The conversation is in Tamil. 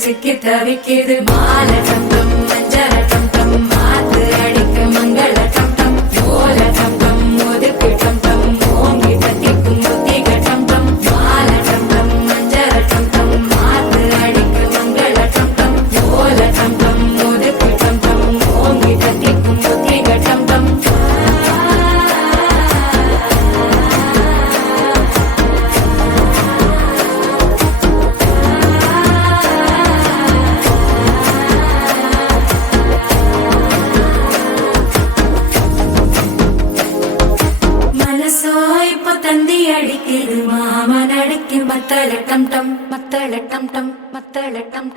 சிக்கி தவிக்கிது மால டம் மஞ்சள டம் மாத்து அடிக்க மங்கள டம் ஓல டம் ஒதுக்கு டம் ஓங்கி தட்டிக்கும் புத்திக டம் மால டம் மஞ்சள டம் மாத்து அடிக்க மங்கள டம் ஓல டம் ஒதுக்கு டம் ஓங்கி தட்டிக்கும் புத்திக டம் தந்தி அடிக்குது மாமன் அடிக்கு மத்தள டம் டம் மத்தள டம் டம் மத்தள டம் டம்